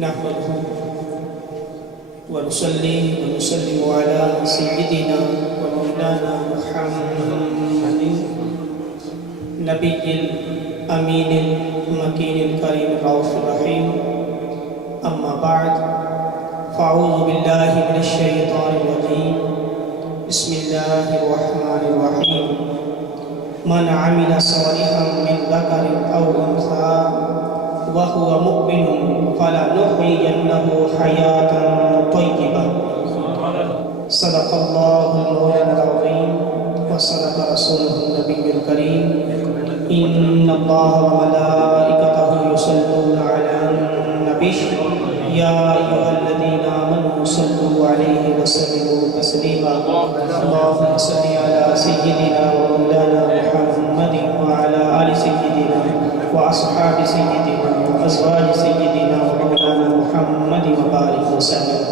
نحمده ونصلي ونسلم على سيدنا ومولانا محمد نبي الأمين المكين الكريم الرؤوف الرحيم. أما بعد فأعوذ بالله من الشيطان الرجيم. بسم الله الرحمن الرحيم. من عمل صالحا من ذكر أو أنثى وهو مؤمن فلنحيينه حياة طيبة. صدق الله المولانا العظيم وصدق رسوله النبي الكريم. إن الله وملائكته يصلون على النبي يا أيها الذين آمنوا صلوا عليه وسلموا تسليما. اللهم صل على سيدنا ومولانا محمد وعلى آل سيدنا وأصحاب سيدنا وأزواج سيدنا ومولانا محمد وبارك وسلم.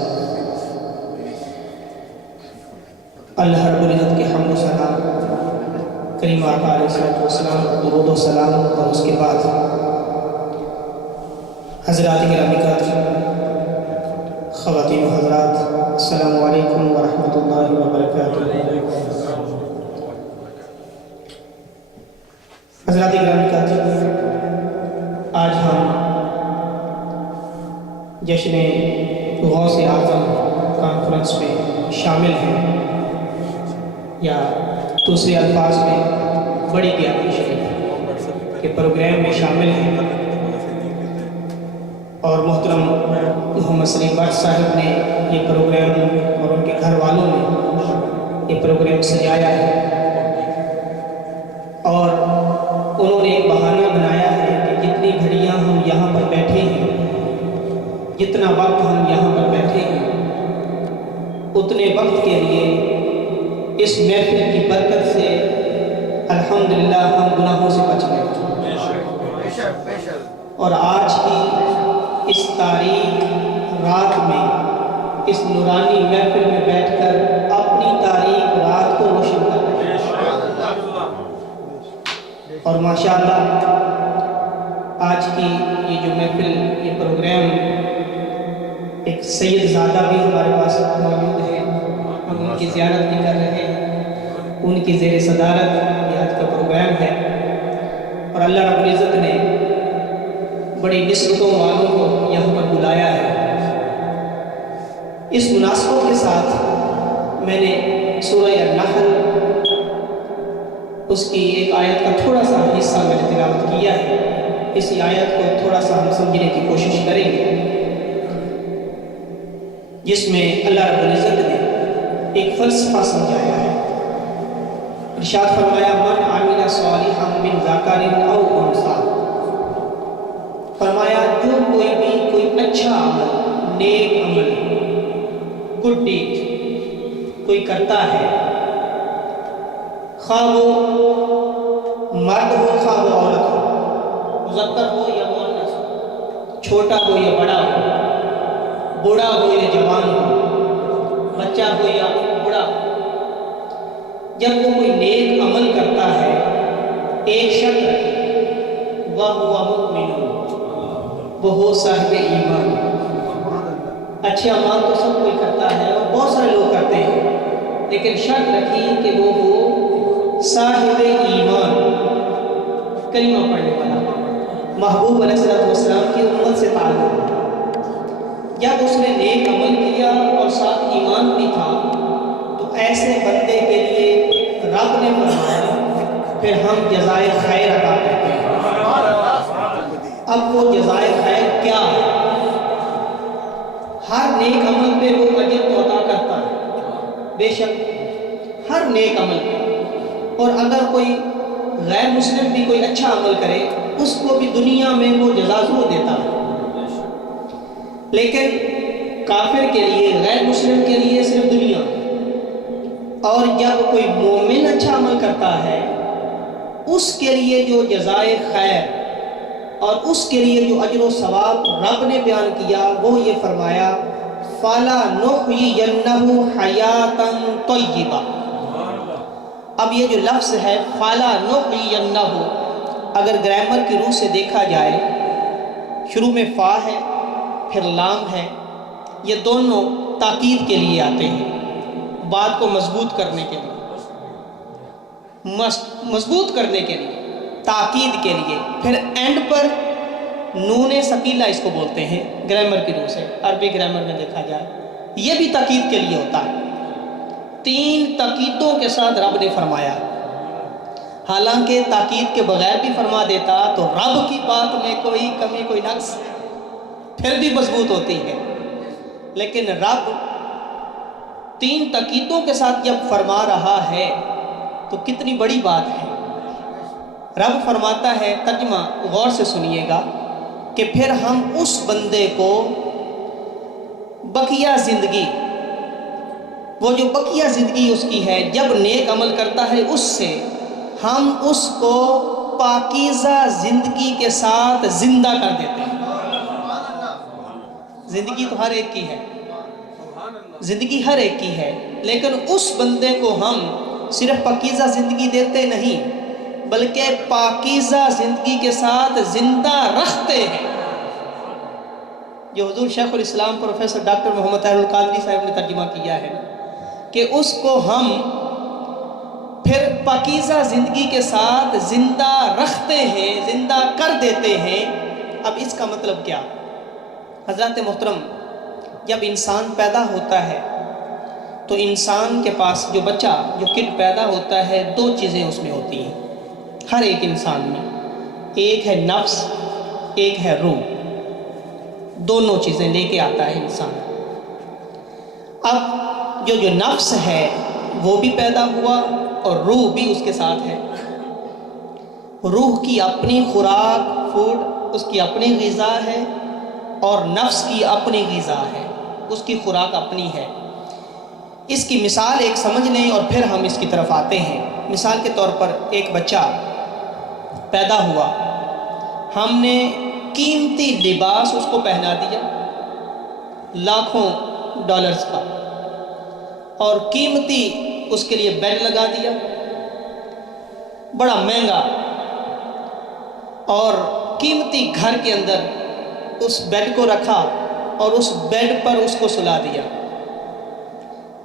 اللہ رب العزت کے حمد و سلام کریم آقا علیہ السلام درود و سلام اور اس کے بعد حضرات گرامی قدر خواتین و حضرات السلام علیکم ورحمۃ اللہ وبرکاتہ. حضرات گرامی قدر آج ہم جشن غوث اعظم کانفرنس میں شامل ہیں، یا دوسرے الفاظ میں بڑی قیادت شریف کے پروگرام میں شامل ہیں، اور محترم محمد سلیم بٹ صاحب نے یہ پروگرام اور ان کے گھر والوں نے یہ پروگرام سجایا ہے، اور انہوں نے ایک بہانہ بنایا ہے کہ جتنی گھڑیاں ہم یہاں پر بیٹھے ہیں، جتنا وقت ہم یہاں پر بیٹھے ہیں، اتنے وقت کے لیے اس محفل کی برکت سے الحمدللہ ہم گناہوں سے بچ گئے، اور آج کی اس تاریک رات میں اس نورانی محفل میں بیٹھ کر اپنی تاریک رات کو روشن کر رہے ہیں. اور ماشاءاللہ آج کی یہ جو محفل، یہ پروگرام، ایک سید زادہ بھی ہمارے پاس موجود ہے، ہم ان کی زیارت بھی کر رہے ہیں. ان کی زیر صدارت یہ آج کا پروگرام ہے، اور اللہ رب العزت نے بڑی نسبتوں والوں کو یہاں پر بلایا ہے. اس مناسبت کے ساتھ میں نے سورہ النحل اس کی ایک آیت کا تھوڑا سا حصہ میں نے تلاوت کیا ہے. اسی آیت کو تھوڑا سا ہم سمجھنے کی کوشش کریں گے، جس میں اللہ رب العزت نے ایک فلسفہ سمجھایا ہے. ارشاد فرمایا من عمل صالحا من ذکر او انثی، فرمایا جو کوئی بھی کوئی اچھا عمل، نیک عمل، گڈ ڈیڈ کوئی کرتا ہے، خواہ وہ مرد ہو خواہ وہ عورت ہو، مذکر ہو یا مؤنث ہو، چھوٹا ہو یا بڑا ہو، بوڑھا ہو یا جوان ہو، بچہ ہو یا بوڑھا ہو، جب وہ کوئی نیک عمل کرتا ہے، ایک شرط رکھے وَهُوَ مُؤْمِنٌ، وہ ہو صاحب ایمان. اچھے اعمال تو سب کوئی کرتا ہے اور بہت سارے لوگ کرتے ہیں، لیکن شرط رکھی کہ وہ ہو صاحب ایمان، کلمہ پڑھنے والا، محبوب علیہ السلام کی امت سے تعلق. جب اس نے نیک عمل کیا اور ساتھ ایمان بھی تھا، تو ایسے بندے کے لیے رب نے فرمایا پھر ہم جزائے خیر عطا کرتے ہیں. اب وہ جزائے خیر کیا ہے؟ ہر نیک عمل پہ وہ اجر تو عطا کرتا ہے، بے شک ہر نیک عمل پہ، اور اگر کوئی غیر مسلم بھی کوئی اچھا عمل کرے اس کو بھی دنیا میں وہ جزا ضرور دیتا ہے. لیکن کافر کے لیے، غیر مسلم کے لیے صرف دنیا. اور جب کوئی مومن اچھا عمل کرتا ہے اس کے لیے جو جزائے خیر اور اس کے لیے جو اجر و ثواب رب نے بیان کیا وہ یہ فرمایا فَلَنُحْيِيَنَّهُ حَيَاةً طَيِّبَةً. اب یہ جو لفظ ہے فَلَنُحْيِيَنَّهُ، اگر گرامر کی روح سے دیکھا جائے، شروع میں فا ہے، پھر لام ہے، یہ دونوں تاکید کے لیے آتے ہیں، بات کو مضبوط کرنے کے لیے، مضبوط کرنے کے لیے، تاکید کے لیے۔ پھر اینڈ پر نون ثقیلہ اس کو بولتے ہیں گرامر کی روح سے، عربی گرامر میں دیکھا جائے یہ بھی تاکید کے لیے ہوتا ہے۔ 3 تاکیدوں کے ساتھ رب نے فرمایا، حالانکہ تاکید کے بغیر بھی فرما دیتا تو رب کی بات میں کوئی کمی کوئی نقص پھر بھی مضبوط ہوتی ہے، لیکن رب 3 تاکیدوں کے ساتھ جب فرما رہا ہے تو کتنی بڑی بات ہے۔ رب فرماتا ہے، ترجمہ غور سے سنیے گا، کہ پھر ہم اس بندے کو بقیہ زندگی، وہ جو بقیہ زندگی اس کی ہے جب نیک عمل کرتا ہے، اس سے ہم اس کو پاکیزہ زندگی کے ساتھ زندہ کر دیتے ہیں۔ زندگی تو ہر ایک کی ہے، زندگی ہر ایک کی ہے، لیکن اس بندے کو ہم صرف پاکیزہ زندگی دیتے نہیں بلکہ پاکیزہ زندگی کے ساتھ زندہ رکھتے ہیں، جو حضور شیخ الاسلام پروفیسر ڈاکٹر محمد طاہر القادری صاحب نے ترجمہ کیا ہے کہ اس کو ہم پھر پاکیزہ زندگی کے ساتھ زندہ رکھتے ہیں، زندہ کر دیتے ہیں۔ اب اس کا مطلب کیا؟ حضرات محترم، جب انسان پیدا ہوتا ہے تو انسان کے پاس جو بچہ، جو کڈ پیدا ہوتا ہے، 2 چیزیں اس میں ہوتی ہیں ہر ایک انسان میں، ایک ہے نفس، ایک ہے روح، دونوں چیزیں لے کے آتا ہے انسان۔ اب جو نفس ہے وہ بھی پیدا ہوا اور روح بھی اس کے ساتھ ہے۔ روح کی اپنی خوراک، فوڈ، اس کی اپنی غذا ہے، اور نفس کی اپنی غذا ہے، اس کی خوراک اپنی ہے۔ اس کی مثال ایک سمجھ لیں اور پھر ہم اس کی طرف آتے ہیں۔ مثال کے طور پر ایک بچہ پیدا ہوا، ہم نے قیمتی لباس اس کو پہنا دیا لاکھوں ڈالرز کا، اور قیمتی اس کے لیے بیڈ لگا دیا بڑا مہنگا، اور قیمتی گھر کے اندر اس بیڈ کو رکھا اور اس بیڈ پر اس کو سلا دیا۔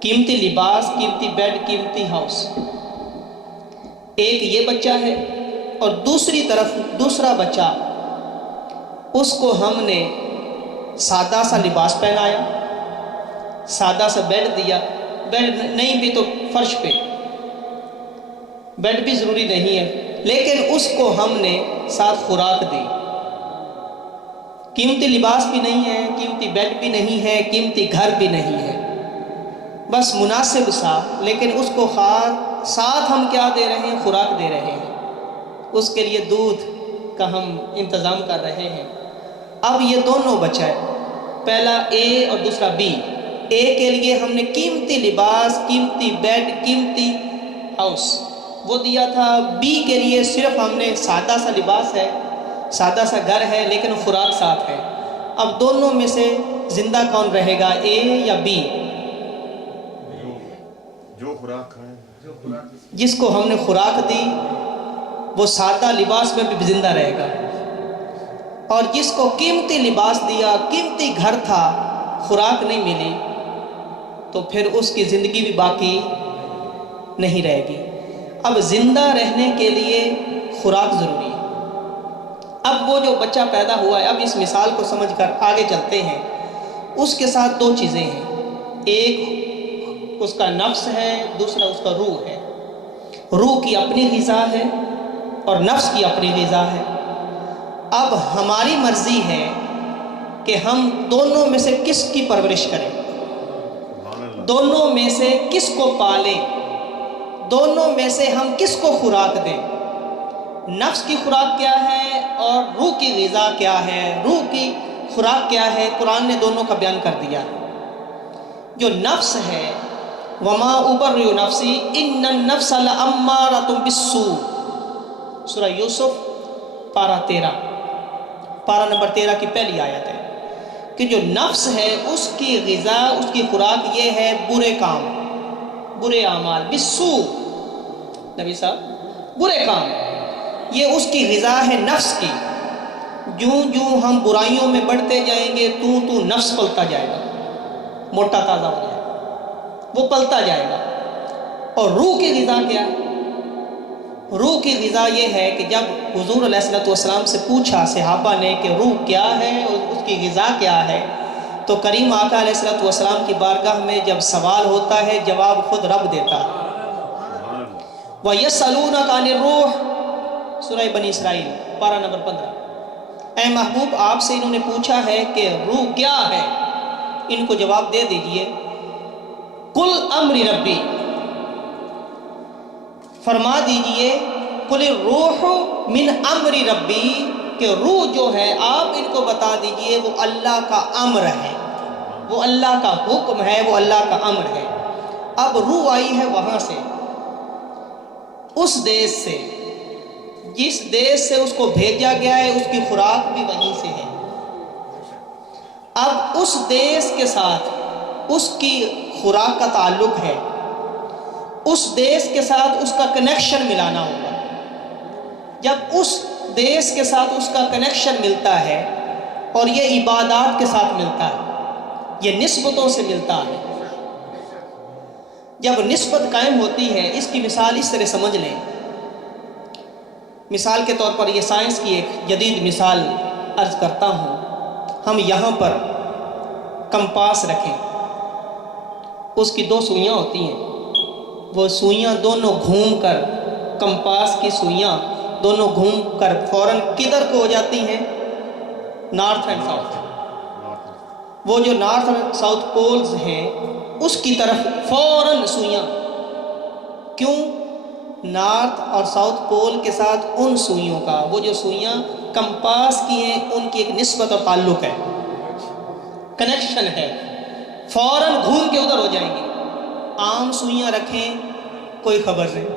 قیمتی لباس، قیمتی بیڈ، قیمتی ہاؤس۔ ایک یہ بچہ ہے، اور دوسری طرف دوسرا بچہ، اس کو ہم نے سادہ سا لباس پہنایا، سادہ سا بیڈ دیا، بیڈ نہیں بھی تو فرش پہ، بیڈ بھی ضروری نہیں ہے، لیکن اس کو ہم نے ساتھ خوراک دی۔ قیمتی لباس بھی نہیں ہے، قیمتی بیڈ بھی نہیں ہے، قیمتی گھر بھی نہیں ہے، بس مناسب سا، لیکن اس کو ساتھ ہم کیا دے رہے ہیں؟ خوراک دے رہے ہیں، اس کے لیے دودھ کا ہم انتظام کر رہے ہیں۔ اب یہ دونوں بچے، پہلا اے اور دوسرا بی، اے کے لیے ہم نے قیمتی لباس، قیمتی بیڈ، قیمتی ہاؤس وہ دیا تھا، بی کے لیے صرف ہم نے سادہ سا لباس ہے، سادہ سا گھر ہے، لیکن خوراک ساتھ ہے۔ اب دونوں میں سے زندہ کون رہے گا، اے یا بی؟ جو خوراک کھائے، جس کو ہم نے خوراک دی وہ سادہ لباس میں بھی زندہ رہے گا، اور جس کو قیمتی لباس دیا، قیمتی گھر تھا، خوراک نہیں ملی، تو پھر اس کی زندگی بھی باقی نہیں رہے گی۔ اب زندہ رہنے کے لیے خوراک ضروری ہے۔ اب وہ جو بچہ پیدا ہوا ہے، اب اس مثال کو سمجھ کر آگے چلتے ہیں۔ اس کے ساتھ 2 چیزیں ہیں، ایک اس کا نفس ہے، دوسرا اس کا روح ہے۔ روح کی اپنی غذا ہے اور نفس کی اپنی غذا ہے۔ اب ہماری مرضی ہے کہ ہم دونوں میں سے کس کی پرورش کریں، دونوں میں سے کس کو پالیں، دونوں میں سے ہم کس کو خوراک دیں۔ نفس کی خوراک کیا ہے اور روح کی غذا کیا ہے، روح کی خوراک کیا ہے، قرآن نے دونوں کا بیان کر دیا۔ جو نفس ہے، وما ابرئ نفسی ان النفس لامارۃ بالسوء، سورہ یوسف پارہ 13، پارہ نمبر 13 کی پہلی آیت ہے کہ جو نفس ہے اس کی غذا، اس کی خوراک یہ ہے برے کام، برے اعمال، بالسوء، نبی صاحب برے کام، یہ اس کی غذا ہے نفس کی۔ جوں جوں ہم برائیوں میں بڑھتے جائیں گے تو نفس پلتا جائے گا، موٹا تازہ ہو جائے گا، وہ پلتا جائے گا۔ اور روح کی غذا کیا ہے؟ روح کی غذا یہ ہے کہ جب حضور علیہ الصلوۃ والسلام سے پوچھا صحابہ نے کہ روح کیا ہے اور اس کی غذا کیا ہے، تو کریم آقا علیہ الصلوۃ والسلام کی بارگاہ میں جب سوال ہوتا ہے جواب خود رب دیتا ہے۔ وَيَسْأَلُونَكَ عَنِ الرُّوحِ، سورہ بنی اسرائیل پارہ نمبر 15۔ اے محبوب آپ سے انہوں نے پوچھا ہے کہ روح کیا ہے، ان کو جواب دے دیجئے قُلْ أَمْرِ ربی، فرما دیجئے قُلِ الرُّوحُ مِنْ أَمْرِ ربی، کہ روح جو ہے آپ ان کو بتا دیجئے وہ اللہ کا امر ہے، وہ اللہ کا حکم ہے، وہ اللہ کا امر ہے۔ اب روح آئی ہے وہاں سے، اس دیش سے، جس دیش سے اس کو بھیجا گیا ہے، اس کی خوراک بھی وہیں سے ہے۔ اب اس دیش کے ساتھ اس کی خوراک کا تعلق ہے، اس دیش کے ساتھ اس کا کنیکشن ملانا ہوگا۔ جب اس دیش کے ساتھ اس کا کنیکشن ملتا ہے اور یہ عبادات کے ساتھ ملتا ہے، یہ نسبتوں سے ملتا ہے، جب نسبت قائم ہوتی ہے، اس کی مثال اس طرح سمجھ لیں۔ مثال کے طور پر یہ سائنس کی ایک جدید مثال عرض کرتا ہوں۔ ہم یہاں پر کمپاس رکھیں، اس کی دو سوئیاں ہوتی ہیں، وہ سوئیاں دونوں گھوم کر، کمپاس کی سوئیاں دونوں گھوم کر فوراً کدھر کو ہو جاتی ہیں؟ North and south. وہ جو نارتھ اینڈ ساؤتھ پولز ہیں اس کی طرف فوراً سوئیاں، کیوں؟ نارتھ اور ساؤتھ پول کے ساتھ ان سوئیوں کا، وہ جو سوئیاں کمپاس کی ہیں ان کی ایک نسبت اور تعلق ہے، کنیکشن ہے، فوراً گھوم کے ادھر ہو جائیں گے۔ عام سوئیاں رکھیں کوئی خبر نہیں،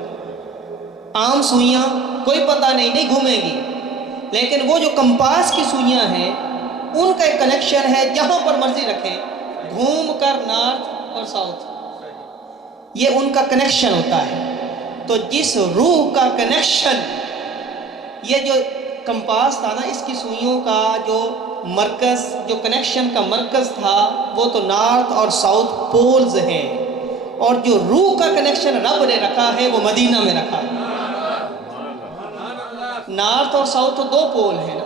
عام سوئیاں کوئی پتہ نہیں گھومیں گی، لیکن وہ جو کمپاس کی سوئیاں ہیں ان کا ایک کنیکشن ہے، جہاں پر مرضی رکھیں گھوم کر نارتھ اور ساؤتھ، یہ ان کا کنیکشن ہوتا ہے۔ تو جس روح کا کنیکشن، یہ جو کمپاس تھا نا، اس کی سوئیوں کا جو مرکز، جو کنیکشن کا مرکز تھا وہ تو نارتھ اور ساؤتھ پولز ہیں، اور جو روح کا کنیکشن رب نے رکھا ہے وہ مدینہ میں رکھا ہے۔ نارتھ اور ساؤتھ تو دو پول ہیں نا،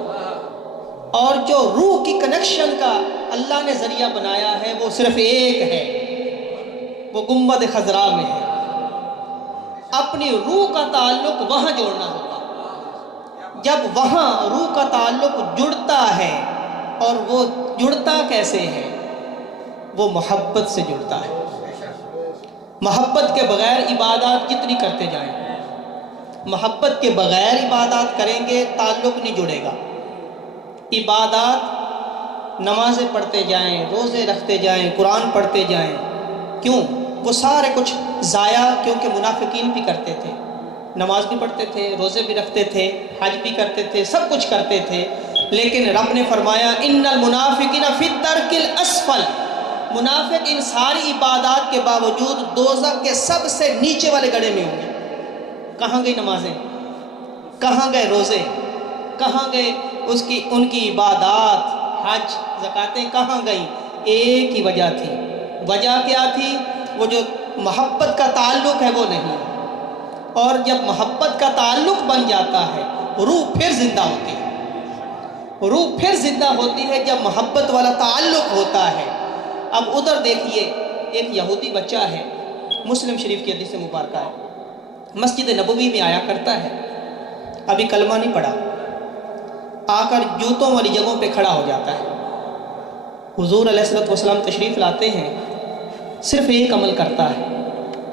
اور جو روح کی کنیکشن کا اللہ نے ذریعہ بنایا ہے وہ صرف ایک ہے، وہ گنبد خضراء میں ہے۔ اپنی روح کا تعلق وہاں جوڑنا ہوگا۔ جب وہاں روح کا تعلق جڑتا ہے، اور وہ جڑتا کیسے ہے؟ وہ محبت سے جڑتا ہے۔ محبت کے بغیر عبادات کتنی کرتے جائیں، محبت کے بغیر عبادات کریں گے تعلق نہیں جڑے گا۔ عبادات، نمازیں پڑھتے جائیں، روزے رکھتے جائیں، قرآن پڑھتے جائیں، کیوں؟ وہ سارے کچھ ضائع، کیونکہ منافقین بھی کرتے تھے، نماز بھی پڑھتے تھے، روزے بھی رکھتے تھے، حج بھی کرتے تھے، سب کچھ کرتے تھے، لیکن رب نے فرمایا ان المنافقین فی الدرک الاسفل، منافق ان ساری عبادات کے باوجود دوزخ کے سب سے نیچے والے گڑھے میں ہوں گے۔ کہاں گئی نمازیں؟ کہاں گئے روزے؟ کہاں گئے ان کی عبادات، حج، زکاتیں کہاں گئیں؟ ایک ہی وجہ تھی۔ وجہ کیا تھی؟ وہ جو محبت کا تعلق ہے وہ نہیں، اور جب محبت کا تعلق بن جاتا ہے روح پھر زندہ ہوتی ہے، روح پھر زندہ ہوتی ہے جب محبت والا تعلق ہوتا ہے۔ اب ادھر دیکھیے، ایک یہودی بچہ ہے، مسلم شریف کی حدیث مبارکہ ہے، مسجد نبوی میں آیا کرتا ہے، ابھی کلمہ نہیں پڑھا، آ کر جوتوں والی جگہوں پہ کھڑا ہو جاتا ہے۔ حضور علیہ الصلوۃ والسلام تشریف لاتے ہیں، صرف ایک عمل کرتا ہے،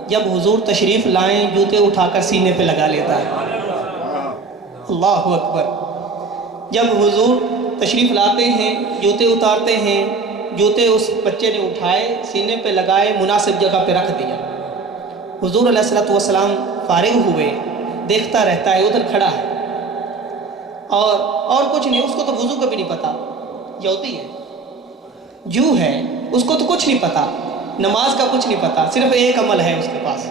جب حضور تشریف لائیں جوتے اٹھا کر سینے پہ لگا لیتا ہے۔ اللہ اکبر! جب حضور تشریف لاتے ہیں جوتے اتارتے ہیں، جوتے اس بچے نے اٹھائے، سینے پہ لگائے، مناسب جگہ پہ رکھ دیا۔ حضور علیہ الصلوۃ والسلام فارغ ہوئے، دیکھتا رہتا ہے، ادھر کھڑا ہے، اور کچھ نہیں، اس کو تو وضو کا بھی نہیں پتا، یہودی ہے، جو ہے، اس کو تو کچھ نہیں پتا، نماز کا کچھ نہیں پتا، صرف ایک عمل ہے اس کے پاس۔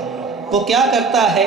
وہ کیا کرتا ہے؟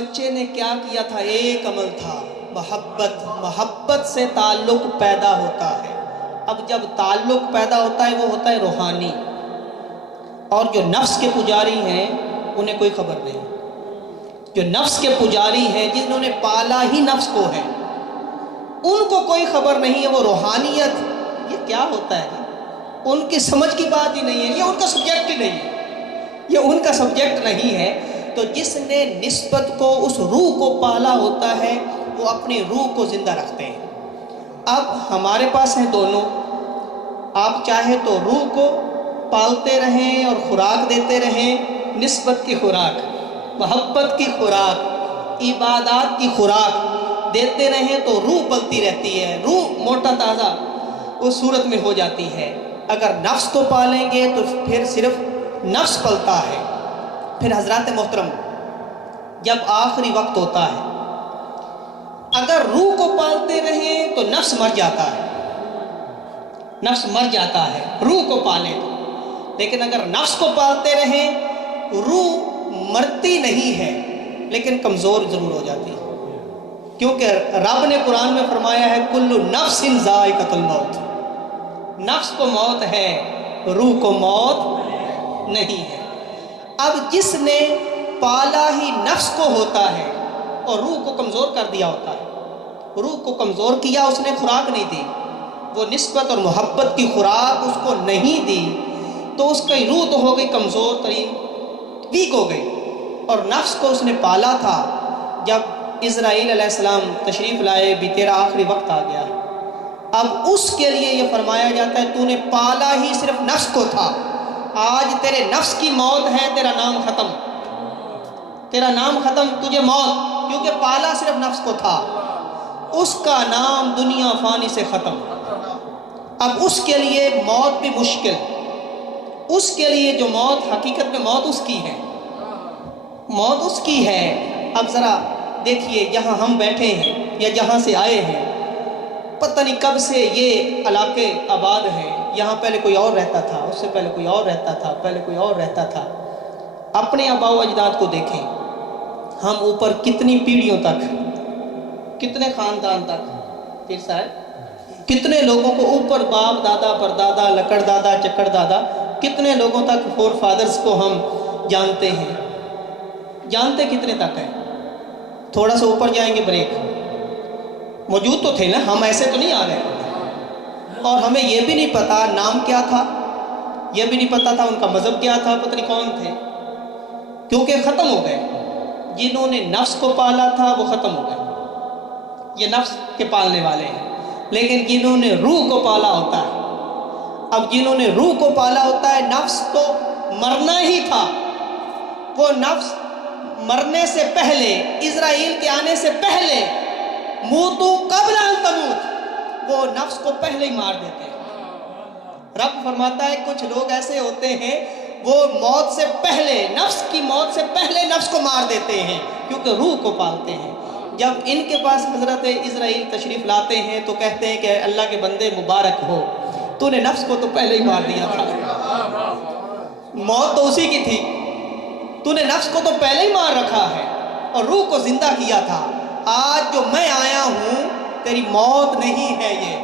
بچے نے کیا کیا تھا؟ ایک عمل تھا، محبت۔ محبت سے تعلق پیدا ہوتا ہے۔ اب جب تعلق پیدا ہوتا ہے وہ ہوتا ہے روحانی، اور جو نفس کے پجاری ہیں انہیں کوئی خبر نہیں۔ جو نفس کے پجاری ہیں، جنہوں نے پالا ہی نفس کو ہے، ان کو کوئی خبر نہیں ہے وہ روحانیت یہ کیا ہوتا ہے، ان کی سمجھ کی بات ہی نہیں ہے، یہ ان کا سبجیکٹ ہی نہیں ہے، یہ ان کا سبجیکٹ نہیں ہے۔ تو جس نے نسبت کو، اس روح کو پالا ہوتا ہے، وہ اپنی روح کو زندہ رکھتے ہیں۔ اب ہمارے پاس ہیں دونوں، آپ چاہے تو روح کو پالتے رہیں اور خوراک دیتے رہیں، نسبت کی خوراک، محبت کی خوراک، عبادات کی خوراک دیتے رہیں تو روح پلتی رہتی ہے، روح موٹا تازہ اس صورت میں ہو جاتی ہے۔ اگر نفس کو پالیں گے تو پھر صرف نفس پلتا ہے۔ پھر حضرات محترم، جب آخری وقت ہوتا ہے، اگر روح کو پالتے رہیں تو نفس مر جاتا ہے، نفس مر جاتا ہے روح کو پالے تو۔ لیکن اگر نفس کو پالتے رہیں، روح مرتی نہیں ہے لیکن کمزور ضرور ہو جاتی ہے، کیونکہ رب نے قرآن میں فرمایا ہے کل نفس ذائقۃ الموت، نفس کو موت ہے، روح کو موت نہیں ہے۔ اب جس نے پالا ہی نفس کو ہوتا ہے اور روح کو کمزور کر دیا ہوتا ہے، روح کو کمزور کیا، اس نے خوراک نہیں دی، وہ نسبت اور محبت کی خوراک اس کو نہیں دی، تو اس کی روح تو ہو گئی کمزور ترین، ویک ہو گئی۔ اور نفس کو اس نے پالا تھا۔ جب اسرائیل علیہ السلام تشریف لائے، بھی تیرا آخری وقت آ گیا، اب اس کے لیے یہ فرمایا جاتا ہے تو نے پالا ہی صرف نفس کو تھا، آج تیرے نفس کی موت ہے، تیرا نام ختم، تیرا نام ختم، تجھے موت، کیونکہ پالا صرف نفس کو تھا، اس کا نام دنیا فانی سے ختم۔ اب اس کے لیے موت بھی مشکل، اس کے لیے جو موت حقیقت میں موت اس کی ہے، موت اس کی ہے۔ اب ذرا دیکھیے، جہاں ہم بیٹھے ہیں یا جہاں سے آئے ہیں، پتہ نہیں کب سے یہ علاقے آباد ہیں، یہاں پہلے کوئی اور رہتا تھا، اس سے پہلے کوئی اور رہتا تھا، پہلے کوئی اور رہتا تھا۔ اپنے آباء و اجداد کو دیکھیں، ہم اوپر کتنی پیڑھیوں تک، کتنے خاندان تک، پیر صاحب کتنے لوگوں کو اوپر، باپ دادا پر دادا، لکڑ دادا، چکڑ دادا، کتنے لوگوں تک فور فادرز کو ہم جانتے ہیں، جانتے کتنے تک ہیں؟ تھوڑا سا اوپر جائیں گے بریک، موجود تو تھے نا، ہم ایسے تو نہیں آ گئے، اور ہمیں یہ بھی نہیں پتا نام کیا تھا، یہ بھی نہیں پتا تھا ان کا مذہب کیا تھا، پتہ نہیں کون تھے، کیونکہ ختم ہو گئے۔ جنہوں نے نفس کو پالا تھا وہ ختم ہو گئے، یہ نفس کے پالنے والے ہیں۔ لیکن جنہوں نے روح کو پالا ہوتا ہے، اب جنہوں نے روح کو پالا ہوتا ہے، نفس تو مرنا ہی تھا، وہ نفس مرنے سے پہلے، اسرائیل کے آنے سے پہلے، موتو قبل ان تموت، وہ نفس کو پہلے ہی مار دیتے ہیں۔ رب فرماتا ہے کچھ لوگ ایسے ہوتے ہیں وہ موت سے پہلے، نفس کی موت سے پہلے نفس کو مار دیتے ہیں، کیونکہ روح کو پالتے ہیں۔ جب ان کے پاس حضرت اسرائیل تشریف لاتے ہیں تو کہتے ہیں کہ اللہ کے بندے مبارک ہو، تو نے نفس کو تو پہلے ہی مار دیا تھا، موت تو اسی کی تھی، تو نے نفس کو تو پہلے ہی مار رکھا ہے اور روح کو زندہ کیا تھا۔ آج جو میں آیا ہوں تیری موت نہیں ہے، یہ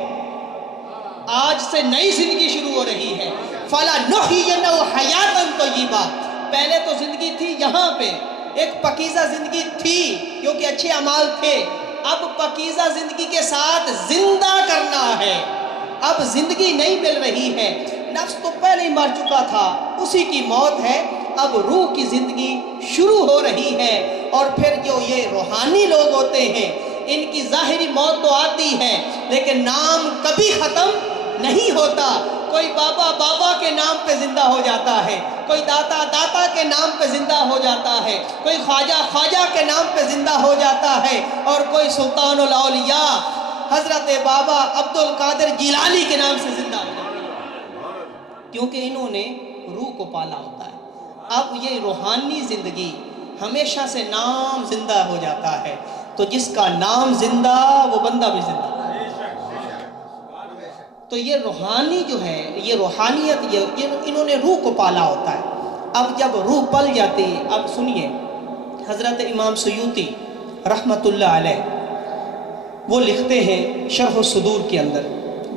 آج سے نئی زندگی شروع ہو رہی ہے۔ فَلَنُحْيِيَنَّهُ حَيَاةً طَيِّبَةً، پہلے تو زندگی تھی یہاں پہ، ایک پاکیزہ زندگی تھی کیونکہ اچھے اعمال تھے، اب پاکیزہ زندگی کے ساتھ زندہ کرنا ہے، اب زندگی نہیں مل رہی ہے، نفس تو پہلے ہی مر چکا تھا، اسی کی موت ہے، اب روح کی زندگی شروع ہو رہی ہے۔ اور پھر جو یہ روحانی لوگ ہوتے ہیں، ان کی ظاہری موت تو آتی ہے لیکن نام کبھی ختم نہیں ہوتا۔ کوئی بابا بابا کے نام پہ زندہ ہو جاتا ہے، کوئی داتا داتا کے نام پہ زندہ ہو جاتا ہے، کوئی خواجہ خواجہ کے نام پہ زندہ ہو جاتا ہے، اور کوئی سلطان الاولیاء حضرت بابا عبد القادر جیلانی کے نام سے زندہ ہو جاتا ہے، کیونکہ انہوں نے روح کو پالا ہوتا ہے۔ اب یہ روحانی زندگی ہمیشہ سے نام زندہ ہو جاتا ہے، تو جس کا نام زندہ وہ بندہ بھی زندہ۔ تو یہ روحانی جو ہے، یہ روحانیت، یہ انہوں نے روح کو پالا ہوتا ہے۔ اب جب روح پل جاتی، اب سنیے، حضرت امام سیوطی رحمۃ اللہ علیہ وہ لکھتے ہیں شرح الصدور کے اندر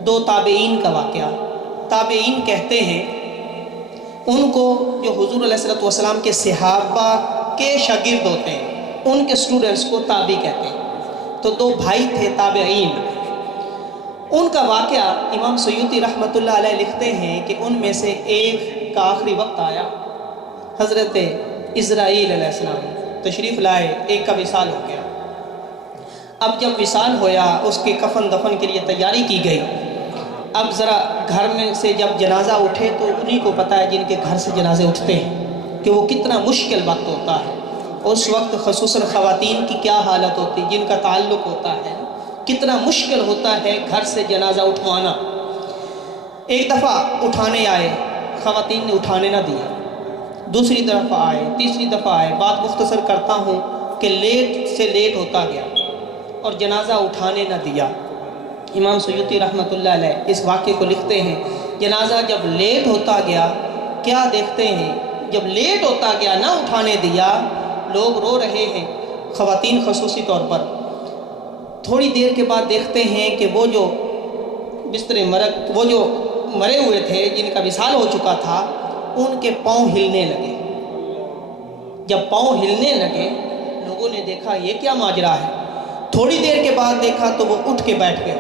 2 تابعین کا واقعہ. تابعین کہتے ہیں ان کو جو حضور علیہ الصلوۃ والسلام کے صحابہ کے شاگرد ہوتے ہیں ان کے اسٹوڈنٹس کو تابعی کہتے ہیں. تو 2 بھائی تھے تابعین. ان کا واقعہ امام سیوطی رحمۃ اللہ علیہ لکھتے ہیں کہ ان میں سے ایک کا آخری وقت آیا. حضرت اسرائیل علیہ السلام تشریف لائے, ایک کا وصال ہو گیا. اب جب وصال ہویا اس کے کفن دفن کے لیے تیاری کی گئی. اب ذرا گھر میں سے جب جنازہ اٹھے تو انہی کو پتہ ہے جن کے گھر سے جنازے اٹھتے ہیں کہ وہ کتنا مشکل وقت ہوتا ہے. اس وقت خصوصاً خواتین کی کیا حالت ہوتی جن کا تعلق ہوتا ہے, کتنا مشکل ہوتا ہے گھر سے جنازہ اٹھوانا. ایک دفعہ اٹھانے آئے, خواتین نے اٹھانے نہ دیا. دوسری دفعہ آئے, تیسری دفعہ آئے. بات مختصر کرتا ہوں کہ لیٹ سے لیٹ ہوتا گیا اور جنازہ اٹھانے نہ دیا. امام سیوطی رحمۃ اللہ علیہ اس واقعے کو لکھتے ہیں جنازہ جب لیٹ ہوتا گیا کیا دیکھتے ہیں, جب لیٹ ہوتا گیا نہ اٹھانے دیا, لوگ رو رہے ہیں, خواتین خصوصی طور پر. تھوڑی دیر کے بعد دیکھتے ہیں کہ وہ جو وہ جو مرے ہوئے تھے جن کا وصال ہو چکا تھا ان کے پاؤں ہلنے لگے. جب پاؤں ہلنے لگے لوگوں نے دیکھا یہ کیا ماجرا ہے. تھوڑی دیر کے بعد دیکھا تو وہ اٹھ کے بیٹھ گئے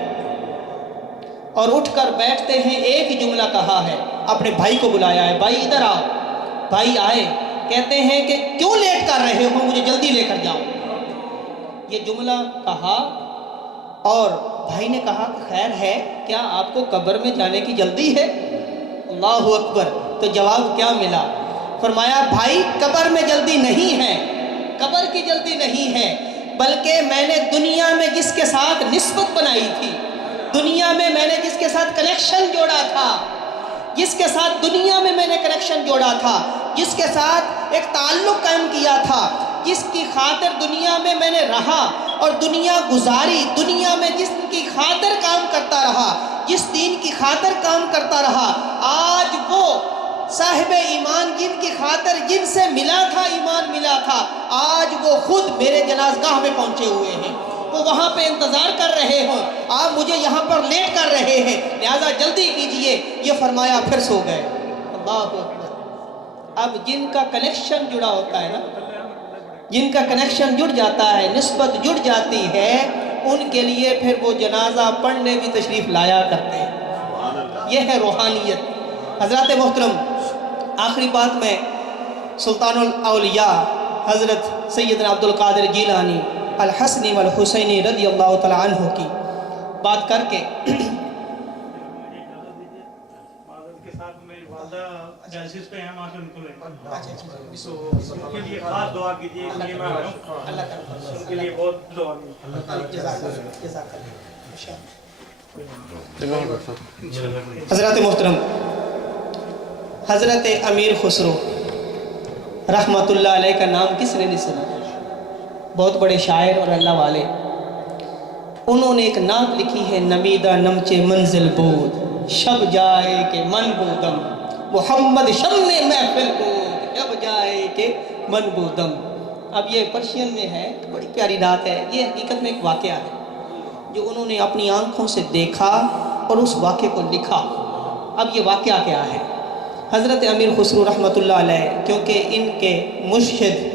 اور اٹھ کر بیٹھتے ہیں ایک ہی جملہ کہا ہے, اپنے بھائی کو بلایا ہے, بھائی ادھر آؤ. بھائی آئے, کہتے ہیں کہ کیوں لیٹ کر رہے ہو, مجھے جلدی لے کر جاؤ. یہ جملہ کہا اور بھائی نے کہا کہ خیر ہے, کیا آپ کو قبر میں جانے کی جلدی ہے؟ اللہ اکبر. تو جواب کیا ملا؟ فرمایا بھائی قبر میں جلدی نہیں ہے, قبر کی جلدی نہیں ہے, بلکہ میں نے دنیا میں جس کے ساتھ نسبت بنائی تھی, دنیا میں میں نے جس کے ساتھ کنیکشن جوڑا تھا, جس کے ساتھ دنیا میں نے کنیکشن جوڑا تھا, جس کے ساتھ ایک تعلق قائم کیا تھا, جس کی خاطر دنیا میں نے رہا اور دنیا گزاری, دنیا میں جس کی خاطر کام کرتا رہا, جس دین کی خاطر کام کرتا رہا, آج وہ صاحب ایمان جن کی خاطر جن سے ملا تھا, ایمان ملا تھا, آج وہ خود میرے جنازگاہ میں پہنچے ہوئے ہیں. وہ وہاں پہ انتظار کر رہے ہوں, آپ مجھے یہاں پر لیٹ کر رہے ہیں, لہذا جلدی کیجئے. یہ فرمایا پھر سو گئے. اللہ اکبر. اب جن کا کنیکشن جڑا ہوتا ہے نا, جن کا کنیکشن جڑ جاتا ہے, نسبت جڑ جاتی ہے, ان کے لیے پھر وہ جنازہ پڑھنے بھی تشریف لایا کرتے ہیں. یہ ہے روحانیت. حضرات محترم, آخری بات میں سلطان الاولیاء حضرت سیدنا عبد القادر جیلانی الحسنی والحسینی رضی اللہ تعالیٰ عنہ کی بات کر کے ڈائلسس پہ ہیں, وہاں سے ان کو لیں تو ان کے لیے خاص دعا کیجیے. اس لیے میں آیا ہوں, ان کے لیے بہت دعا کیجیے. حضرات محترم, حضرت امیر خسرو رحمۃ اللہ علیہ کا نام کس نے نہیں سنا؟ بہت بڑے شاعر اور اللہ والے. انہوں نے ایک نعت لکھی ہے, نمیدہ نمچے منزل بود شب جائے کہ من بودم, محمد شم نے محفل بود شب جائے کہ من بودم. اب یہ پرشین میں ہے, بڑی پیاری نعت ہے. یہ حقیقت میں ایک واقعہ ہے جو انہوں نے اپنی آنکھوں سے دیکھا اور اس واقعے کو لکھا. اب یہ واقعہ کیا ہے؟ حضرت امیر خسرو رحمۃ اللہ علیہ, کیونکہ ان کے مرشد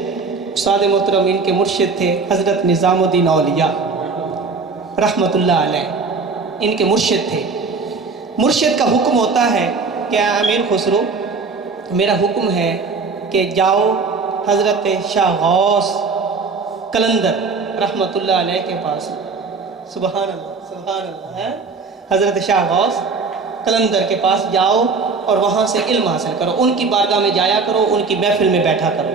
استاد محترم ان کے مرشد تھے حضرت نظام الدین اولیاء رحمۃ اللہ علیہ, ان کے مرشد تھے. مرشد کا حکم ہوتا ہے کہ امیر خسرو میرا حکم ہے کہ جاؤ حضرت شاہ غوث قلندر رحمۃ اللہ علیہ کے پاس. سبحان اللہ سبحان اللہ ہے. حضرت شاہ غوث قلندر کے پاس جاؤ اور وہاں سے علم حاصل کرو, ان کی بارگاہ میں جایا کرو, ان کی محفل میں بیٹھا کرو.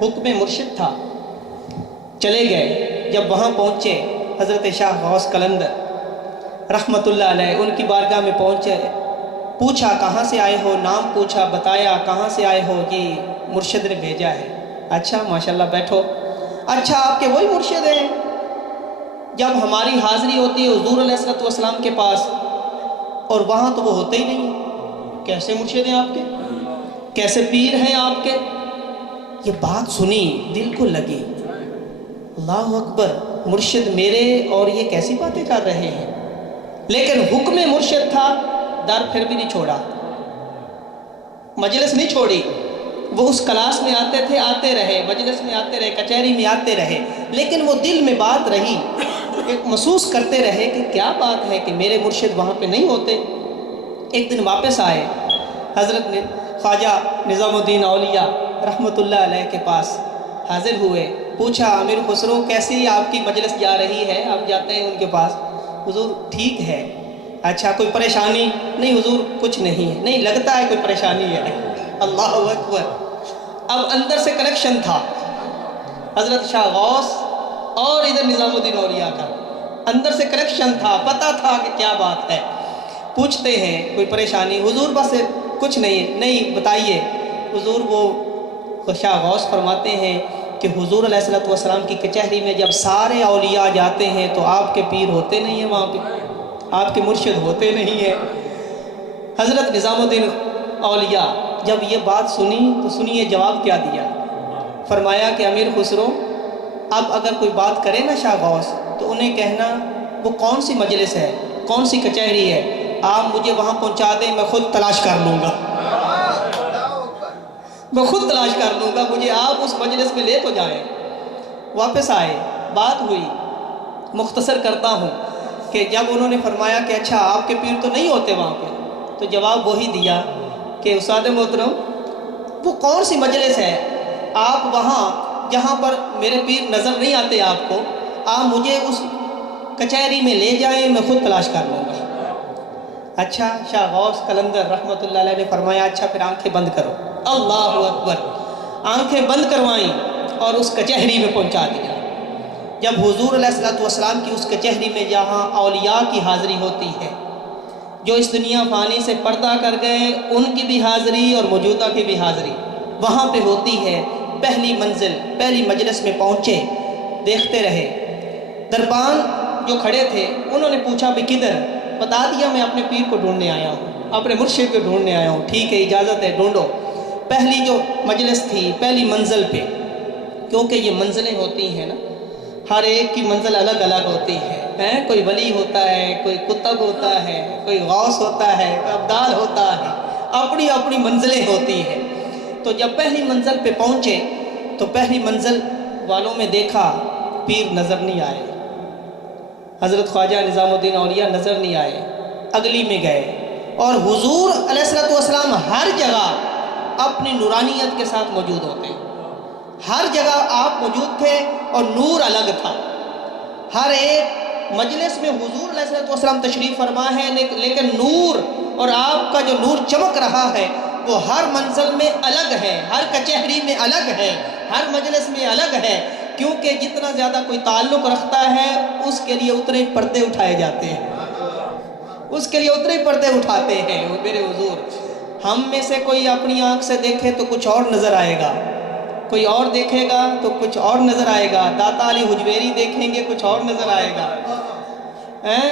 حکم مرشد تھا. چلے گئے. جب وہاں پہنچے حضرت شاہ غوث قلندر رحمۃ اللہ علیہ ان کی بارگاہ میں پہنچے, پوچھا کہاں سے آئے ہو, نام پوچھا, بتایا کہاں سے آئے ہو, جی مرشد نے بھیجا ہے. اچھا ماشاءاللہ بیٹھو. اچھا آپ کے وہی مرشد ہیں جب ہماری حاضری ہوتی ہے حضور علیہ الصلوۃ والسلام کے پاس اور وہاں تو وہ ہوتے ہی نہیں, کیسے مرشد ہیں آپ کے, کیسے پیر ہیں آپ کے؟ یہ بات سنی دل کو لگی، اللہ اکبر، مرشد میرے اور یہ کیسی باتیں کر رہے ہیں، لیکن حکم مرشد تھا، در پھر بھی نہیں چھوڑا، مجلس نہیں چھوڑی۔ وہ اس کلاس میں آتے تھے، آتے رہے، مجلس میں آتے رہے، کچہری میں آتے رہے، لیکن وہ دل میں بات رہی، ایک محسوس کرتے رہے کہ کیا بات ہے کہ میرے مرشد وہاں پہ نہیں ہوتے۔ ایک دن واپس آئے، حضرت خواجہ نظام الدین اولیاء رحمۃ اللہ علیہ کے پاس حاضر ہوئے، پوچھا امیر خسرو کیسی آپ کی مجلس جا رہی ہے، آپ جاتے ہیں ان کے پاس؟ حضور ٹھیک ہے۔ اچھا کوئی پریشانی؟ نہیں حضور کچھ نہیں ہے۔ نہیں لگتا ہے کوئی پریشانی ہے۔ اللہ اکبر، اب اندر سے کنیکشن تھا حضرت شاہ غوث اور ادھر نظام الدین اولیاء کا، اندر سے کنیکشن تھا، پتہ تھا کہ کیا بات ہے۔ پوچھتے ہیں کوئی پریشانی؟ حضور بس کچھ نہیں بتائیے۔ حضور وہ شاہ غوث فرماتے ہیں کہ حضور علیہ الصلوۃ والسلام کی کچہری میں جب سارے اولیاء جاتے ہیں تو آپ کے پیر ہوتے نہیں ہیں وہاں پہ، آپ کے مرشد ہوتے نہیں ہیں۔ حضرت نظام الدین اولیاء جب یہ بات سنی تو سنیے جواب کیا دیا۔ فرمایا کہ امیر خسرو اب اگر کوئی بات کرے نا شاہ غوث تو انہیں کہنا وہ کون سی مجلس ہے، کون سی کچہری ہے، آپ مجھے وہاں پہنچا دیں، میں خود تلاش کر لوں گا، میں خود تلاش کر لوں گا، مجھے آپ اس مجلس میں لے تو جائیں۔ واپس آئے، بات ہوئی، مختصر کرتا ہوں کہ جب انہوں نے فرمایا کہ اچھا آپ کے پیر تو نہیں ہوتے وہاں پہ، تو جواب وہی دیا کہ استاد محترم وہ کون سی مجلس ہے، آپ وہاں جہاں پر میرے پیر نظر نہیں آتے آپ کو، آپ مجھے اس کچہری میں لے جائیں، میں خود تلاش کر لوں گا۔ اچھا شاہ غوث قلندر رحمۃ اللہ علیہ نے فرمایا اچھا پھر آنکھیں بند کرو۔ اللہ اکبر، آنکھیں بند کروائیں اور اس کچہری میں پہنچا دیا۔ جب حضور علیہ الصلوۃ والسلام کی اس کچہری میں جہاں اولیاء کی حاضری ہوتی ہے، جو اس دنیا فانی سے پردہ کر گئے ان کی بھی حاضری اور موجودہ کی بھی حاضری وہاں پہ ہوتی ہے، پہلی منزل پہلی مجلس میں پہنچے، دیکھتے رہے۔ دربان جو کھڑے تھے انہوں نے پوچھا بھی کدھر؟ بتا دیا میں اپنے پیر کو ڈھونڈنے آیا ہوں، اپنے مرشد کو ڈھونڈنے آیا ہوں۔ ٹھیک ہے اجازت ہے، ڈھونڈو۔ پہلی جو مجلس تھی پہلی منزل پہ، کیونکہ یہ منزلیں ہوتی ہیں نا، ہر ایک کی منزل الگ الگ ہوتی ہے، کوئی ولی ہوتا ہے، کوئی قطب ہوتا ہے، کوئی غوث ہوتا ہے، کوئی ابدال ہوتا ہے، اپنی اپنی منزلیں ہوتی ہیں۔ تو جب پہلی منزل پہ پہنچے تو پہلی منزل والوں میں دیکھا پیر نظر نہیں آئے، حضرت خواجہ نظام الدین اولیاء نظر نہیں آئے۔ اگلی میں گئے اور حضور علیہ الصلوۃ والسلام ہر جگہ اپنی نورانیت کے ساتھ موجود ہوتے ہیں، ہر جگہ آپ موجود تھے اور نور الگ تھا۔ ہر ایک مجلس میں حضور علیہ الصلوۃ والسلام تشریف فرما ہے، لیکن نور اور آپ کا جو نور چمک رہا ہے وہ ہر منزل میں الگ ہے، ہر کچہری میں الگ ہے، ہر مجلس میں الگ ہے، کیونکہ جتنا زیادہ کوئی تعلق رکھتا ہے اس کے لیے اتنے پردے اٹھائے جاتے ہیں، اس کے لیے اتنے پردے اٹھاتے ہیں میرے حضور۔ ہم میں سے کوئی اپنی آنکھ سے دیکھے تو کچھ اور نظر آئے گا، کوئی اور دیکھے گا تو کچھ اور نظر آئے گا، داتا علی حجویری دیکھیں گے کچھ اور نظر آئے گا،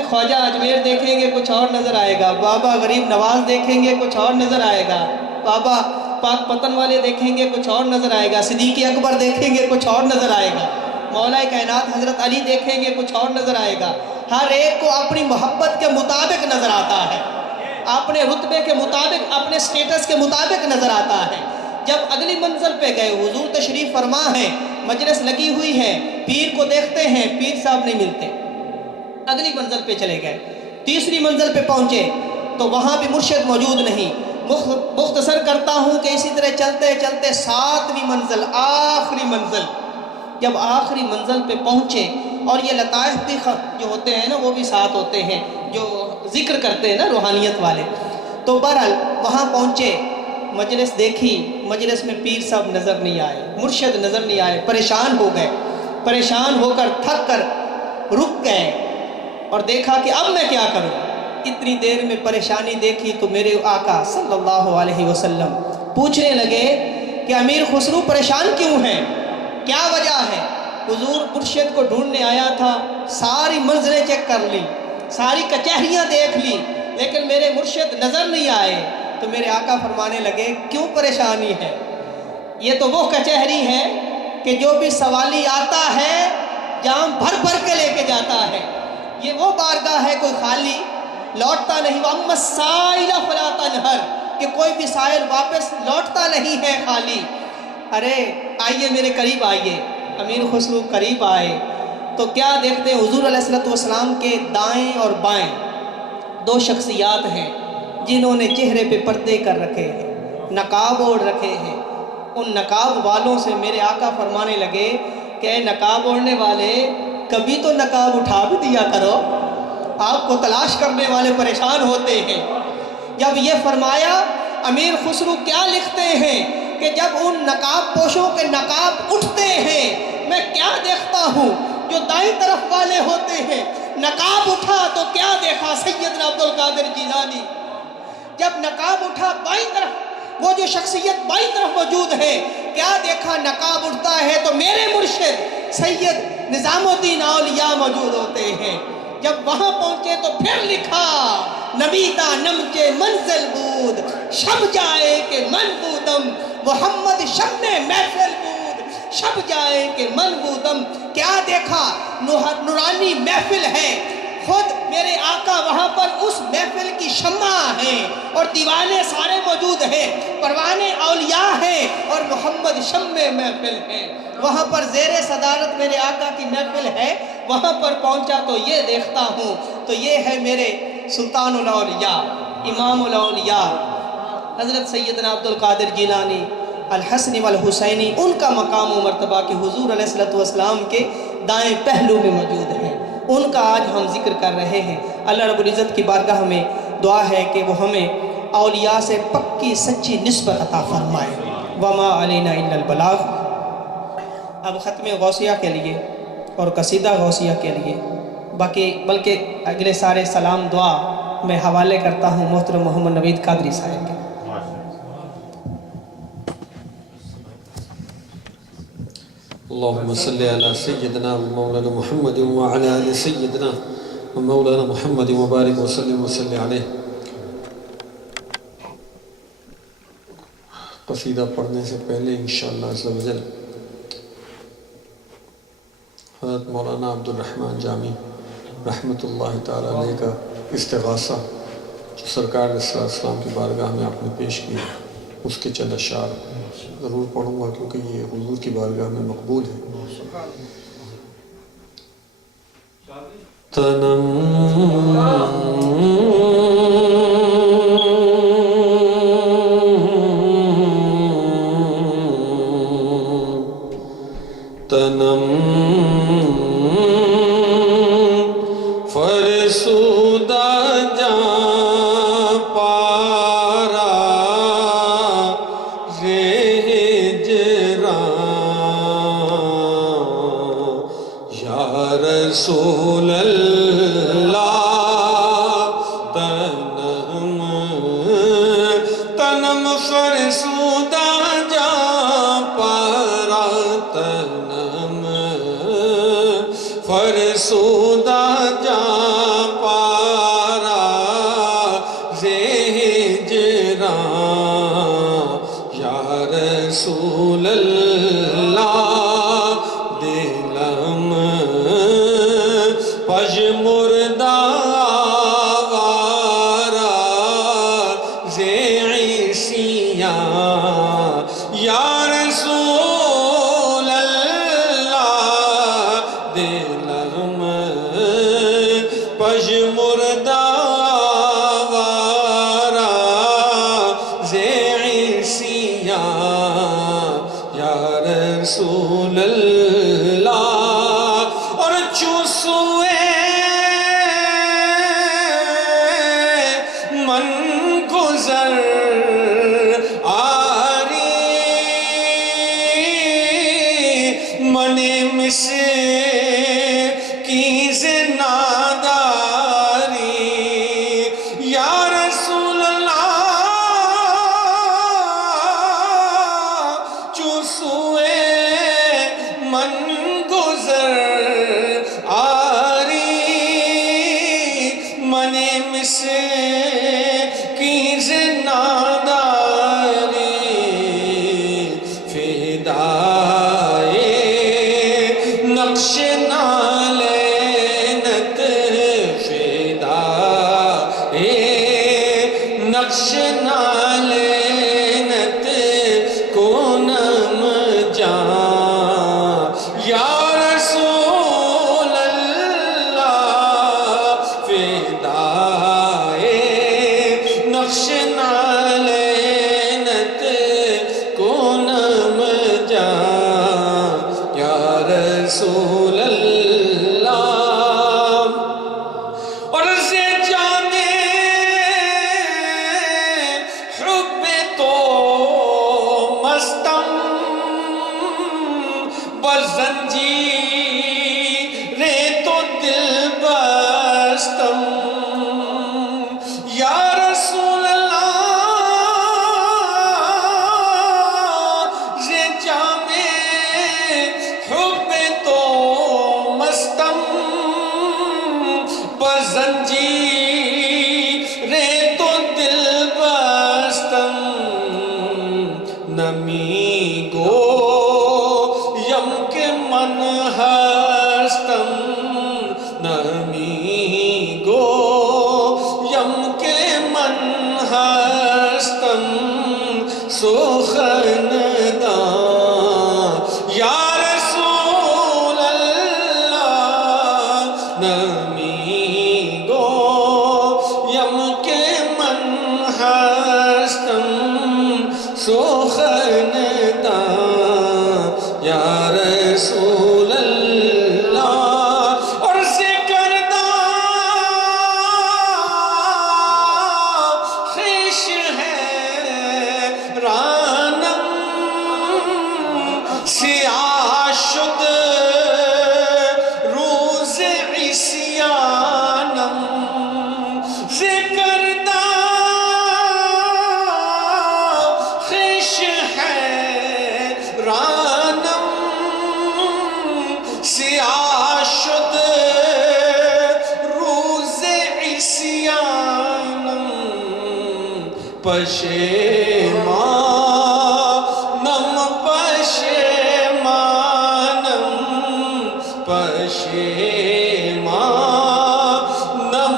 خواجہ اجمیر دیکھیں گے کچھ اور نظر آئے گا، بابا غریب نواز دیکھیں گے کچھ اور نظر آئے گا، بابا پاک پتن والے دیکھیں گے کچھ اور نظر آئے گا، صدیق اکبر دیکھیں گے کچھ اور نظر آئے گا، مولا کائنات حضرت علی دیکھیں گے کچھ اور نظر آئے گا۔ ہر ایک کو اپنی محبت کے مطابق نظر آتا ہے، اپنے رتبے کے مطابق، اپنے سٹیٹس کے مطابق نظر آتا ہے۔ جب اگلی منزل پہ گئے، حضور تشریف فرما ہے، مجلس لگی ہوئی ہے، پیر کو دیکھتے ہیں، پیر صاحب نہیں ملتے، اگلی منزل پہ چلے گئے۔ تیسری منزل پہ پہنچے تو وہاں بھی مرشد موجود نہیں۔ مختصر کرتا ہوں کہ اسی طرح چلتے چلتے ساتویں منزل، آخری منزل، جب آخری منزل پہ پہنچے، اور یہ لطائف بھی جو ہوتے ہیں نا وہ بھی ساتھ ہوتے ہیں جو ذکر کرتے ہیں نا روحانیت والے، تو بہرحال وہاں پہنچے، مجلس دیکھی، مجلس میں پیر صاحب نظر نہیں آئے، مرشد نظر نہیں آئے، پریشان ہو گئے، پریشان ہو کر تھک کر رک گئے اور دیکھا کہ اب میں کیا کروں۔ اتنی دیر میں پریشانی دیکھی تو میرے آقا صلی اللہ علیہ وسلم پوچھنے لگے کہ امیر خسرو پریشان کیوں ہیں، کیا وجہ ہے؟ حضور مرشد کو ڈھونڈنے آیا تھا، ساری منزلیں چیک کر لی، ساری کچہریاں دیکھ لی، لیکن میرے مرشد نظر نہیں آئے۔ تو میرے آقا فرمانے لگے کیوں پریشانی ہے؟ یہ تو وہ کچہری ہے کہ جو بھی سوالی آتا ہے جام بھر بھر کے لے کے جاتا ہے. یہ وہ بارگاہ ہے کوئی خالی لوٹتا نہیں. وَأَمَّا السَّائِلَ فَلَا تَنْهَرْ کہ کوئی بھی سائل واپس لوٹتا نہیں ہے خالی. ارے آئیے میرے قریب آئیے. امیر خسرو قریب آئے تو کیا دیکھتے ہیں؟ حضور علیہ السلام کے دائیں اور بائیں دو شخصیات ہیں جنہوں نے چہرے پہ پردے کر رکھے ہیں, نقاب اوڑھ رکھے ہیں. ان نقاب والوں سے میرے آقا فرمانے لگے کہ اے نقاب اوڑھنے والے, کبھی تو نقاب اٹھا بھی دیا کرو, آپ کو تلاش کرنے والے پریشان ہوتے ہیں. جب یہ فرمایا, امیر خسرو کیا لکھتے ہیں کہ جب ان نقاب پوشوں کے نقاب اٹھتے ہیں میں کیا دیکھتا ہوں, جو دائیں طرف والے ہوتے ہیں نقاب اٹھا تو کیا دیکھا سیدنا عبد القادر جیلانی. جب نقاب اٹھا بائیں طرف, وہ جو شخصیت بائیں طرف موجود ہے, کیا دیکھا نقاب اٹھتا ہے تو میرے مرشد سید نظام الدین اولیاء موجود ہوتے ہیں. جب وہاں پہنچے تو پھر لکھا نبیتا نمچے منزل بود شب جائے کہ من بودم, محمد شب میں محفل بود شب جائے کہ من بودم. کیا دیکھا نورانی محفل ہے, خود میرے آقا وہاں پر اس محفل کی شمع ہیں اور دیوانے سارے موجود ہیں, پروانے اولیاء ہیں اور محمد شمع محفل ہیں. وہاں پر زیر صدارت میرے آقا کی محفل ہے. وہاں پر پہنچا تو یہ دیکھتا ہوں تو یہ ہے میرے سلطان الاولیاء امام الاولیاء حضرت سیدنا عبد القادر جیلانی الحسنی والحسینی. ان کا مقام و مرتبہ کہ حضور علیہ السلام کے دائیں پہلو میں موجود ہیں, ان کا آج ہم ذکر کر رہے ہیں. اللہ رب العزت کی بارگاہ میں دعا ہے کہ وہ ہمیں اولیاء سے پکی سچی نسبت عطا فرمائے. وما علینا الا البلاغ. اب ختم غوثیہ کے لیے اور قصیدہ غوثیہ کے لیے بلکہ اگلے سارے سلام دعا میں حوالے کرتا ہوں محترم محمد نوید قادری صاحب کے. اللهم صل على سيدنا ومولانا محمد وعلى آل سيدنا ومولانا محمد وبارك وسلم وصل عليه. قصیدہ پڑھنے سے پہلے انشاءاللہ عز و جل حضرت مولانا عبد الرحمن جامی رحمۃ اللہ تعالی علیہ کا استغاثہ جو سرکار علیہ السلام کی بارگاہ میں آپ نے پیش کیا, اس کے چند اشعار ضرور پڑھوں گا کیونکہ یہ حضور کی بارگاہ میں مقبول ہے. تنم فرسودہ جاں پارا رسول اللہ تنم فرسودہ جاں پارا تنم فرسودہ جاں پارا ہجراں یا رسول اللہ دلم پج مردہ وارا عیسیاں یا رسول اللہ دلم پج مردہ وارا عیسیاں یا رسول اللہ. اور چوسوے من گزر آری من مسے کی زناداری یا رسول اللہ چوسوے من گزر آری من مسے کی زناداری فی نقش نالینت کونم جان یا رسول اللہ فدائے نقش نالینت کونم جان یا رسول اللہ اور سے جانے حب تو مستم بزنجیر تو دل بستم یا رسول اللہ سے جانے حب تو مستم بزنجیر تو دل بستم نمی گو یم کے من ہستم نمی گو یم کے من ہستم سخندان یا رسول اللہ نمی گو یم کے من ہستم سخندان یا رسول اللہ اور ذکردان خوش ہے رانم سیاہ شد روز عصیانم ذکردان خوش ہے رانم سیاہ شد روز عصیانم پشیمانم پشیمانم پشیمانم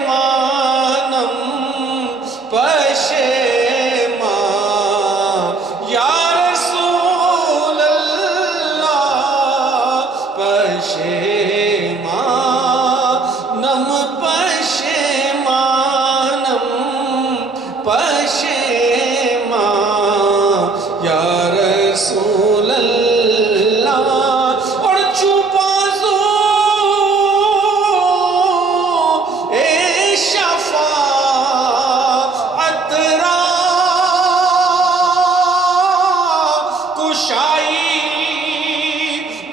پشیمانم پشیمان یا رسول اللہ پشیمانم پشیمانم پشیمان یا رسول اللہ اور چھپازو اے شفاعت را کشائی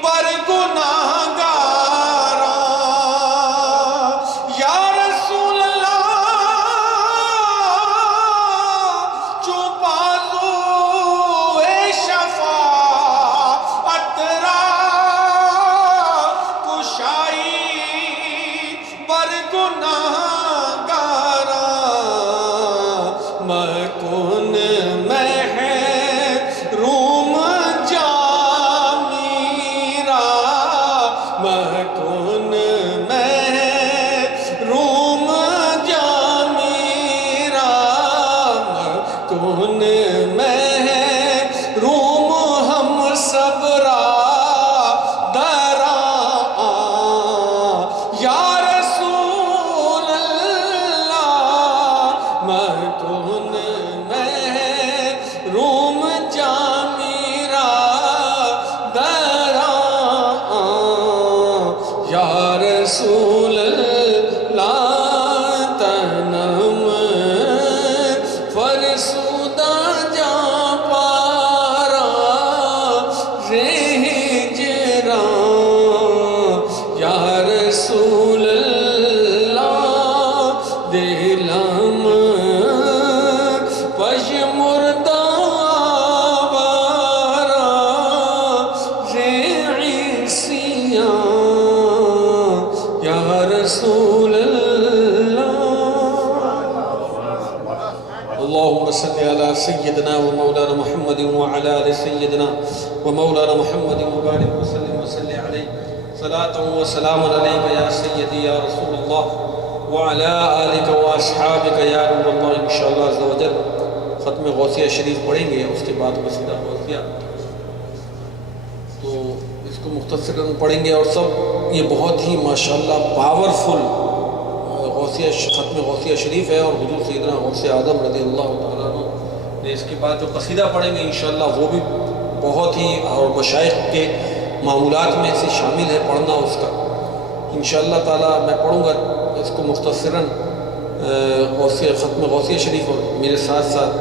بر گناہگارا یا رسول اللہ چھپازو اے شفاعت را کشائی بر گناہگارا مکن محروم جامیرا مکن محروم جامیرا مکن محروم ہم سب را دران یا رسول اللہ مکن محروم جامیرا دران یا رسول اللہ تنم فرسودہ جا پارا رہجران یا رسول اللہ دلم پش مردہ بارا رعیسیان یا رسول اللہ اللهم صل على سيدنا ومولانا محمد وعلى آل سيدنا ومولانا محمد وبارك وسلم وصل عليه صلاة وسلام عليك يا سيدي يا رسول الله وعلى آلك وأصحابك يا نور الله انشاءاللہ عز و جل ختم غوثیہ شریف پڑھیں گے، اس کے بعد قصیدہ غوثیہ تو اس کو مختصراً پڑھیں گے، اور سب یہ بہت ہی ماشاءاللہ پاورفل غوثیہ ختم غوثیہ شریف ہے، اور حضور سیدنا غوث اعظم رضی اللہ تعالیٰ عنہ نے اس کے بعد جو قصیدہ پڑھیں گے انشاءاللہ وہ بھی بہت ہی، اور مشائخ کے معمولات میں سے شامل ہے پڑھنا اس کا انشاءاللہ تعالیٰ۔ میں پڑھوں گا اس کو مختصراً ختم غوثیہ شریف، اور میرے ساتھ ساتھ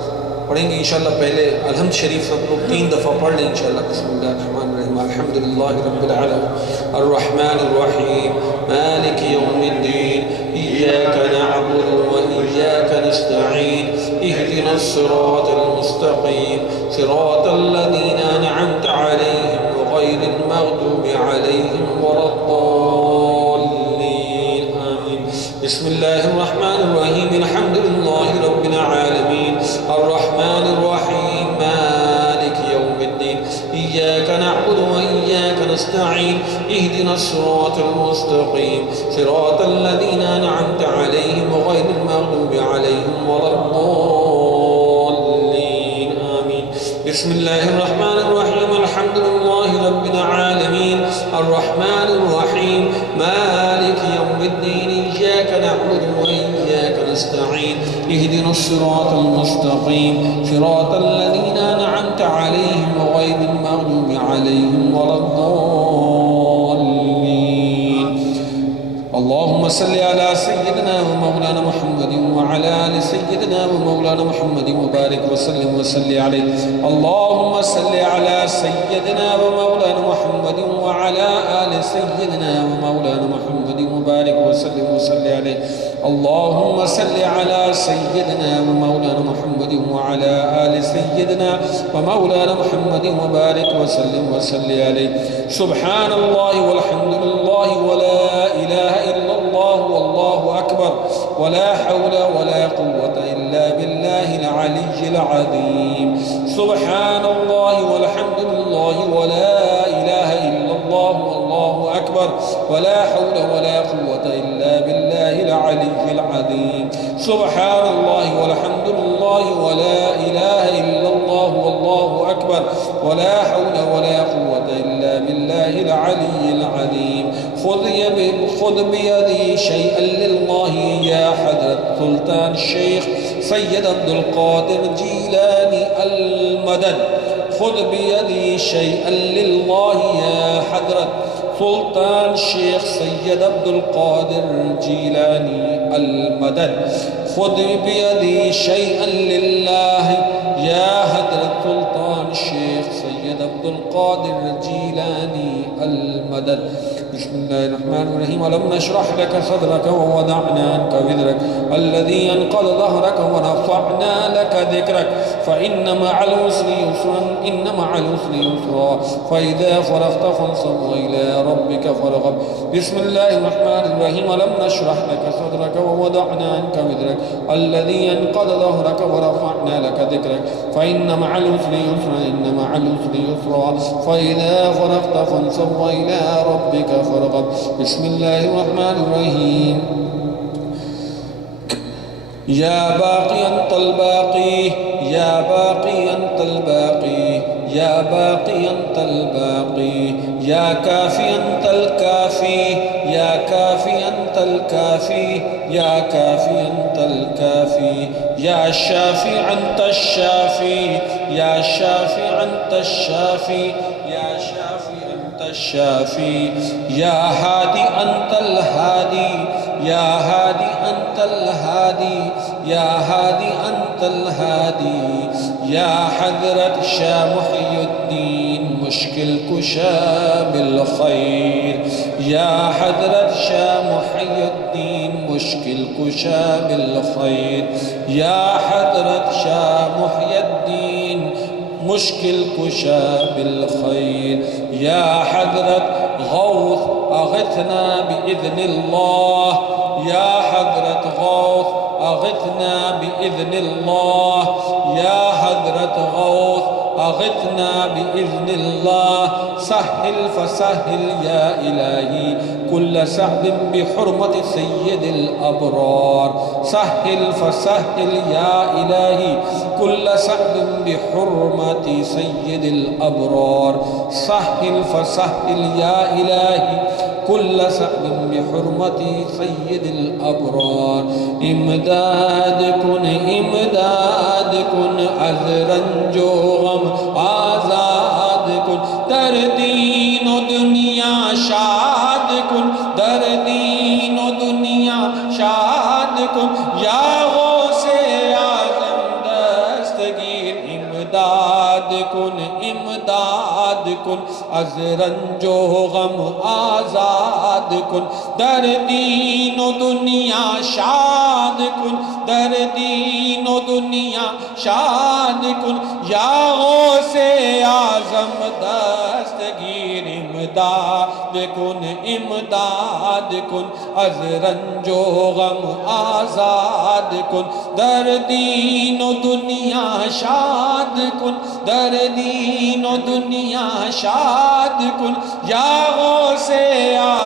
پڑھیں گے انشاءاللہ۔ پہلے الحمد شریف سب لوگ 3 دفعہ پڑھ لیں انشاءاللہ۔ بسم اللہ الرحمن الرحیم، الحمدللہ رب العالمین الرحمن الرحیم مالک یوم الدین ایاک نعبد و ایاک نستعین اہدنا الصراط المستقیم صراط الذین انعمت علیہم غیر المغضوب علیہم ولا الضالین آمین۔ بسم اللہ الرحمن الرحیم الحمد للہ رب العالمین الرحمن الرحیم مالک یوم الدین ایاک نعبد و ایاک نستعین اہدنا الصراط المستقیم صراط الذین انعمت علیہم غیر المغضوب علیہم ولا الضالین آمین۔ بسم اللہ الرحمن الرحیم الحمد للہ رب العالمین الرحمن الرحیم مالک یوم الدین ایاک نعبد و ایاک نستعین اہدنا الصراط المستقیم صراط الذین انعمت علیہم غیر المغضوب علیہم ولا الضالین۔ اللهم صل على سيدنا ومولانا محمد وعلى آل سيدنا ومولانا محمد وبارك وسلم وصل عليه۔ اللهم صل على سيدنا ومولانا محمد وعلى آل سيدنا ومولانا محمد وبارك وسلم وصل عليه۔ اللهم صل على سيدنا ومولانا محمد وعلى آل سيدنا ومولانا محمد وبارك وسلم وصل عليه۔ سبحان الله والحمد لله ولا إله إلا الله والله أكبر ولا حول ولا قوة إلا بالله العلي العظيم۔ سبحان الله والحمد لله ولا إله إلا الله والله أكبر ولا حول ولا قوة إلا بالله العلي العظيم۔ سبحان الله والحمد لله ولا إله إلا الله والله أكبر ولا حول ولا قوة إلا بالله العلي العظيم۔ خذ بيدي شيئا لله يا حضرة سلطان الشيخ سيد عبد القادر الجيلاني المدد۔ خذ بيدي شيئا لله يا حضرة سلطان الشيخ سيد عبد القادر الجيلاني المدد۔ خذ بيدي شيئا لله يا حضرة سلطان الشيخ سيد عبد القادر الجيلاني المدد۔ بسم الله الرحمن الرحيم، ألم نشرح لك صدرك ووضعنا عنك وزرك الذي أنقض ظهرك ورفعنا لك ذكرك فإن مع العسر يسرا إن مع العسر يسرا فإذا فرغت فانصب وإلى ربك فارغب۔ بسم الله الرحمن الرحيم، ألم نشرح لك صدرك ووضعنا عنك وزرك الذي أنقض ظهرك ورفعنا لك ذكرك فإن مع العسر يسرا إن مع العسر يسرا فإذا فرغت فانصب وإلى ربك فارغب۔ بسم الله الرحمن الرحيم، يا باقي أنت الباقي يا باقي أنت الباقي يا باقي أنت الباقي يا كافي أنت الكافي يا كافي أنت الكافي يا كافي أنت الكافي يا شافي أنت الشافي يا شافي أنت الشافي يا شافي أنت الشافي يا هادي أنت الهادي يا هادي أنت الهادي يا هادي أنت الهادي يا حضرة شاه محي الدين مشكل كشا بالخير يا حضرة شاه محي الدين مشكل كشا بالخير يا حضرة شاه محي الدين مشكل كشا بالخير يا حضرة غوث أغثنا بإذن الله يا حضرة غوث أغثنا بإذن الله يا حضرة غوث أغثنا بإذن الله سهل فسهل يا إلهي كل صعب بحرمة سيد الأبرار سهل فسهل يا إلهي كل صعب بحرمة سيد الأبرار سهل فسهل يا إلهي كل صعب بحرمة سيد الأبرار امداد کن از رنج و غم آزاد کن در دین و دنیا شاد کن در دین و دنیا شاد کن یا غوث اعظم دستگیر امداد کن از رنج و غم آزاد کن در دین و دنیا شاد کن در دین و دنیا شاد کن یا غوث اعظم دستگیر امداد کن از رنج و غم آزاد کن در دین و دنیا شاد کن در دین و دنیا شاد کن یا غوث